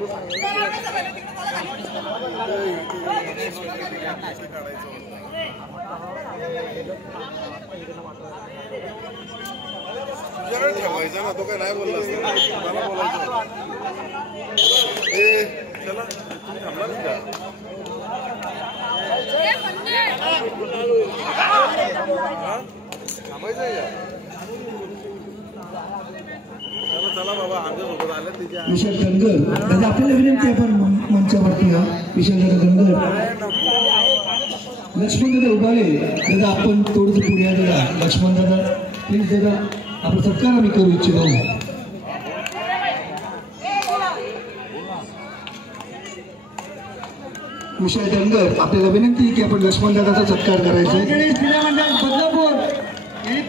तुझ्याकडे ठेवायचा ना, तो काय नाही बोलला मला बोलायचं. चला तुम्ही थांबलाच का? थांबायचं आहे चला बाबा, आमच्या सोबत आले तिच्या विशाल धनगर दादा आपल्याला विनंती आहे पण मंचावरती या विशाल दादा धनगर लक्ष्मण दादा उभाले दादा आपण थोडंसं पुढे या दादा. लक्ष्मण दादा प्लीज दादा आपला सत्कार आम्ही करू इच्छितो. विशाल धनगर आपल्याला विनंती की आपण लक्ष्मण दादाचा सत्कार करायचा आहे. क्रीडा मंडळ बदलापूर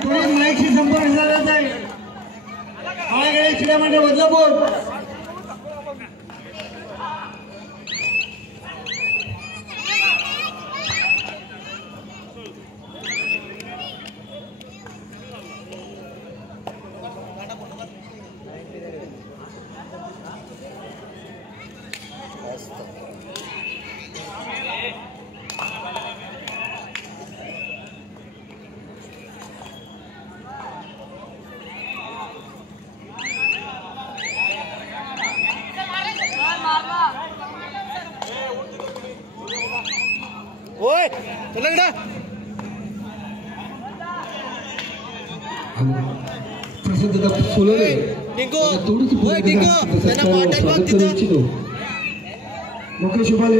थोडी माहिती संपर्क झालाच आहे. क्रीडा मंडळ बदलापूर ओय चला इकडे. प्रसाद दादा सोलरे थोडीच मुकेश उभाले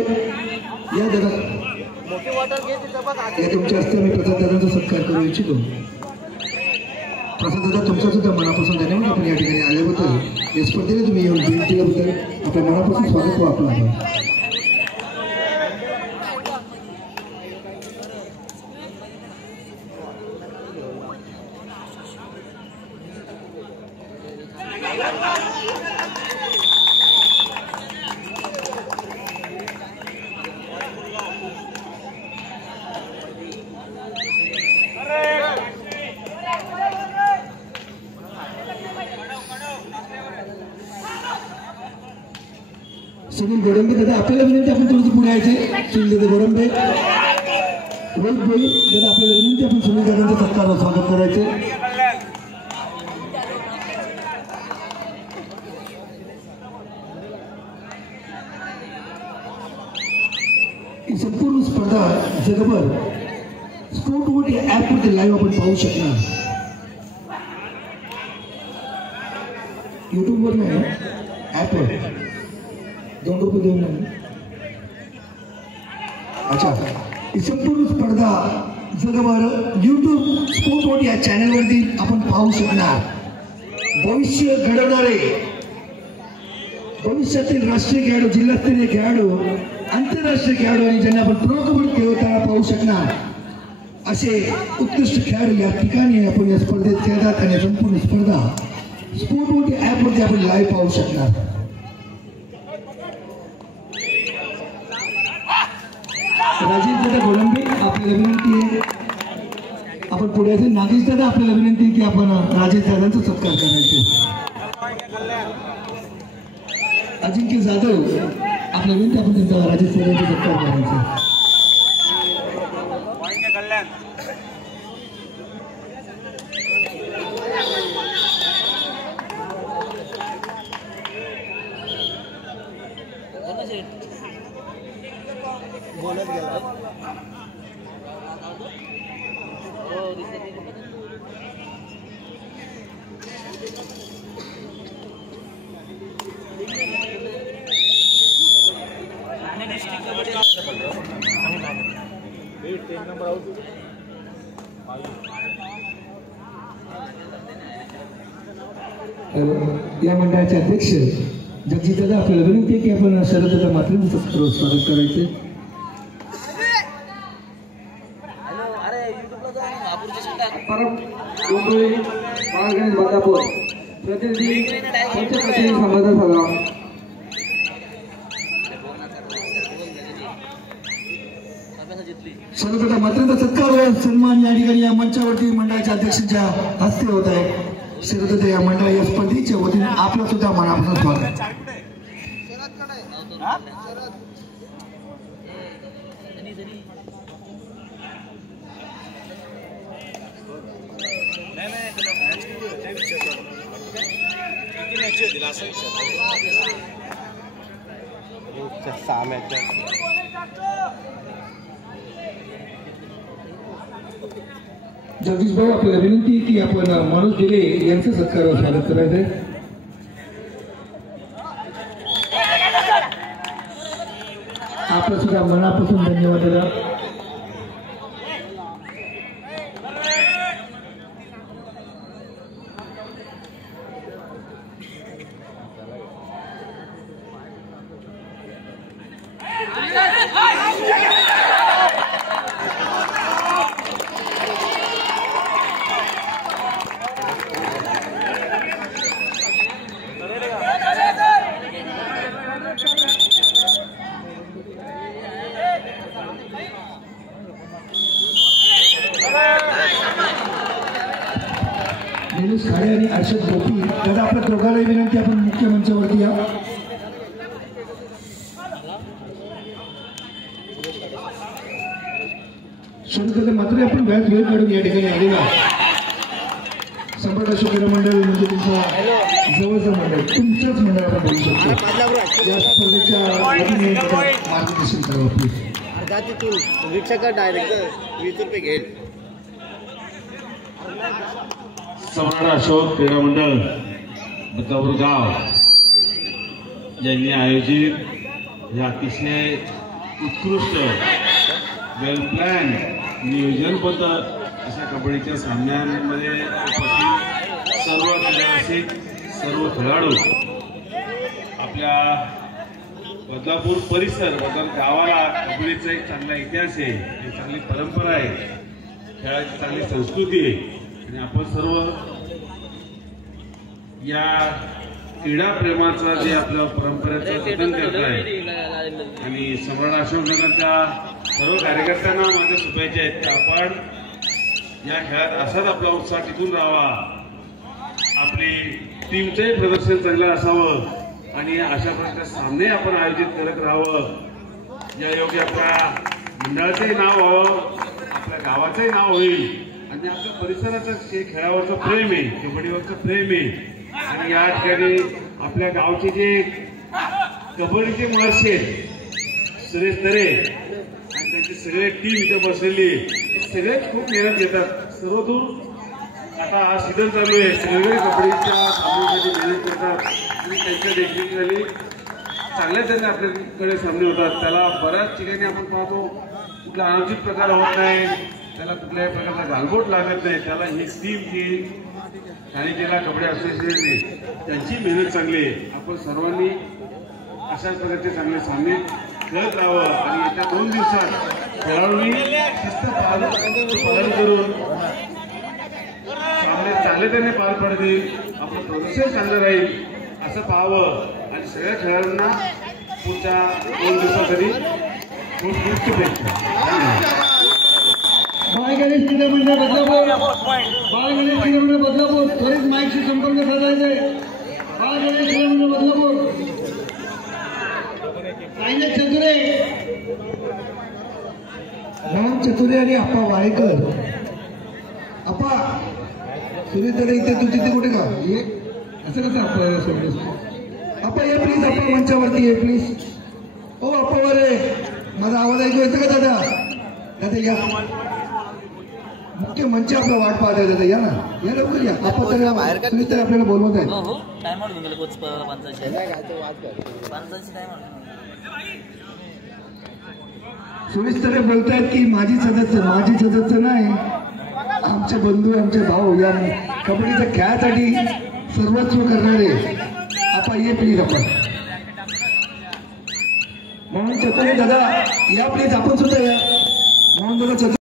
या दादा या तुमच्या हस्ते मी प्रसाद दादांचा सत्कार करू इच्छितो. प्रसाद दादा तुमचा सुद्धा मनापासून धन्यवाद. आपण या ठिकाणी आल्याबद्दल या स्पर्धेला तुम्ही येऊन भेट दिल्याबद्दल आपल्या मनापासून स्वागत व आपलं आहे. सुनील गोडंबे दादा आपल्याला विनंती आपण थोडंसं पुढे यायचे. सुनील दादा गोडंबे रोज बोली दादा आपल्याला विनंती आपण सुनील दादांचं सत्कार स्वागत करायचे. ही संपूर्ण स्पर्धा जगभर स्पोर्ट या ॲपवरती लाईव्ह आपण पाहू शकणार. युट्यूबवर नाही ॲपवर ₹2 देऊन अच्छा. ही संपूर्ण स्पर्धा जगभर YouTube स्पोर्ट या चॅनलवरती आपण पाहू शकणार. भविष्य घडवणारे भविष्यातील राष्ट्रीय खेळाडू, जिल्हास्तरीय खेळाडू, आंतरराष्ट्रीय खेळाडू आणि ज्यांना आपण प्रो कबड्डी खेळताना पाहू शकणार असे उत्कृष्ट खेळाडू या ठिकाणी आपण या स्पर्धेत खेळतात. आणि संपूर्ण स्पर्धा स्पोर्ट ॲपवरती आपण लाईव्ह पाहू शकणार. राजेश दादा गोलंबे आपल्याला विनंती आहे आपण पुढे यायचे. नागेश दादा आपल्याला विनंती आहे की आपण राजेश दादांचा सत्कार करायचे. अजिंक्य जाधव आपल्याला विनंती आपण त्यांचा राजेश दादांचा सत्कार करायचा. बोलत गेला या मंडळाचे अध्यक्ष जगजीत दादा आपल्याला विनंती आहे की आपण शरद दादा मात्रेंचं स्वागत करायचे. बदलापूर प्रतिनिधी समाजा झाला. शरद मात्रेंचा सत्कार सन्मान या ठिकाणी या मंचावरती मंडळाच्या अध्यक्षांच्या हस्ते होत आहे. शरद या मंडळ या स्पर्धेच्या वतीने आपलं सुद्धा मनापासून स्वागत. जगदीश भाऊ, आपल्याला विनंती की आपण मनोज दिले यांचं सत्कार स्वागत करायचंय. आपलं सुद्धा मनापासून धन्यवाद दादा. निलेश खाडे आणि अर्षद गोपी दादा, आपल्या दोघांनाही विनंती, आपण मुख्य मंचावरती या. शोधते मात्र आपण वेळ काढून या ठिकाणी आलेला. सम्राट अशोक क्रीडा मंडळ म्हणजे तुमचा जवळचं मंडळ, तुमचंच मंडळ आपण बोलू शकतो. या स्पर्धेच्या मार्गदर्शन करावं प्लीज. रिक्षा डायरेक्टर 20 रुपये घेईल. सम्राट अशोक क्रीडा मंडळ बदलापूर गाव यांनी आयोजित या अतिशय उत्कृष्ट वेल प्लॅन नियोजनबद्ध अशा कबड्डीच्या सामन्यांमध्ये उपस्थित सर्व क्रीडारसिक, सर्व खेळाडू, आपल्या बदलापूर परिसर, बदल गावाला कबड्डीचा एक चांगला इतिहास आहे, एक चांगली परंपरा आहे, खेळाची चांगली संस्कृती आहे. आणि आपण सर्व या क्रीडा प्रेमाचा जे आपल्या परंपरेचं जतन करत आहे आणि सम्राट अशोक नगरच्या सर्व कार्यकर्त्यांना माझ्या शुभेच्छा आहेत की आपण या खेळात असाच आपला उत्साह टिकून राहावा, आपली टीमचंही प्रदर्शन चांगलं असावं आणि अशा प्रकारचे सामने आपण आयोजित करत राहावं. या योग्य आपल्या मंडळाचंही नाव व्हावं, आपल्या गावाचंही नाव होईल आणि आपल्या परिसराचं खेळावरचं प्रेम आहे, कबड्डीवरचं प्रेम आहे. आणि या ठिकाणी आपल्या गावचे जे कबड्डीचे महर्षी आहेत, सुरेश तरे आणि त्यांची सगळे टीम इथे बसलेली, सगळेच खूप मेहनत घेतात. सर्वदूर आता हा सीझन चालू आहे, सगळे कबड्डीच्या सामन्यासाठी मेहनत करतात आणि त्यांच्या देखरेखीखाली चांगल्या त्यांनी आपल्याकडे सामने होतात. त्याला बऱ्याच ठिकाणी आपण पाहतो कुठला अनुचित प्रकार होत नाही, त्याला कुठल्याही प्रकारचा गालबोट लागत नाही. त्याला ही टीम जी ठाणे जिल्हा कबड्डी असोसिएशन त्यांची मेहनत चांगली आहे. आपण सर्वांनी अशाच प्रकारचे चांगले सामने खेळत राहावं आणि येत्या 2 दिवसात खेळाडूंनी शिस्त पालन करून सामने चांगले त्याने पार पडतील, आपलं प्रदर्शन चांगलं राहील असं पाहावं आणि सगळ्या खेळाडूंना पुढच्या 2 दिवसासाठी खूप खूप शुभेच्छा. धन्यवाद. बाळ गणेश क्रीडा मंडळ बदलापूर, बाळ गणेश क्रीडा मंडळ बदलापूर, त्वरित माईकशी संपर्क साधायचे. बाळ गणेश क्रीडा मंडळ बदलापूर, सायनाथ चतुरे, राम चतुरे आणि आप्पा वाळेकर. आप्पा सुरेश इथे तू तिथे कुठे का ये असं कसं आपल्याला समजत. आप्पा ये प्लीज, आप्पा मंचावरती ये प्लीज. हो आप्पा वरे, माझा आवाज ऐकू येतं का दादा? दादा या, मुख्य मंच आपला वाट पाहत आहे दादा, या ना, या लवकर या. आपण तर आपल्याला बोलवत आहे. सुरेश तरे बोलतायत की माझी सदस्य नाही, आमचे बंधू, आमचे भाऊ या कबड्डीच्या खेळासाठी सर्वस्व करणारे. आपण ये प्लीज, आपण म्हणून चतुरे दादा या प्लीज, आपण सुद्धा या. म्हणून दादा चतुरे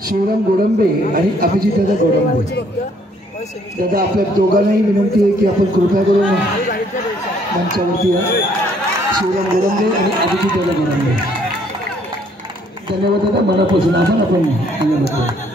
शिवराम गोडंबे आणि अभिजित दादा गोडंबे. दादा आपल्या दोघांनाही विनंती आहे की आपण कृपया करून मंचावरती या. शिवराम गोडंबे आणि अभिजित दादा गोडंबे. धन्यवाद दादा, मनापासून आपण आभार आपण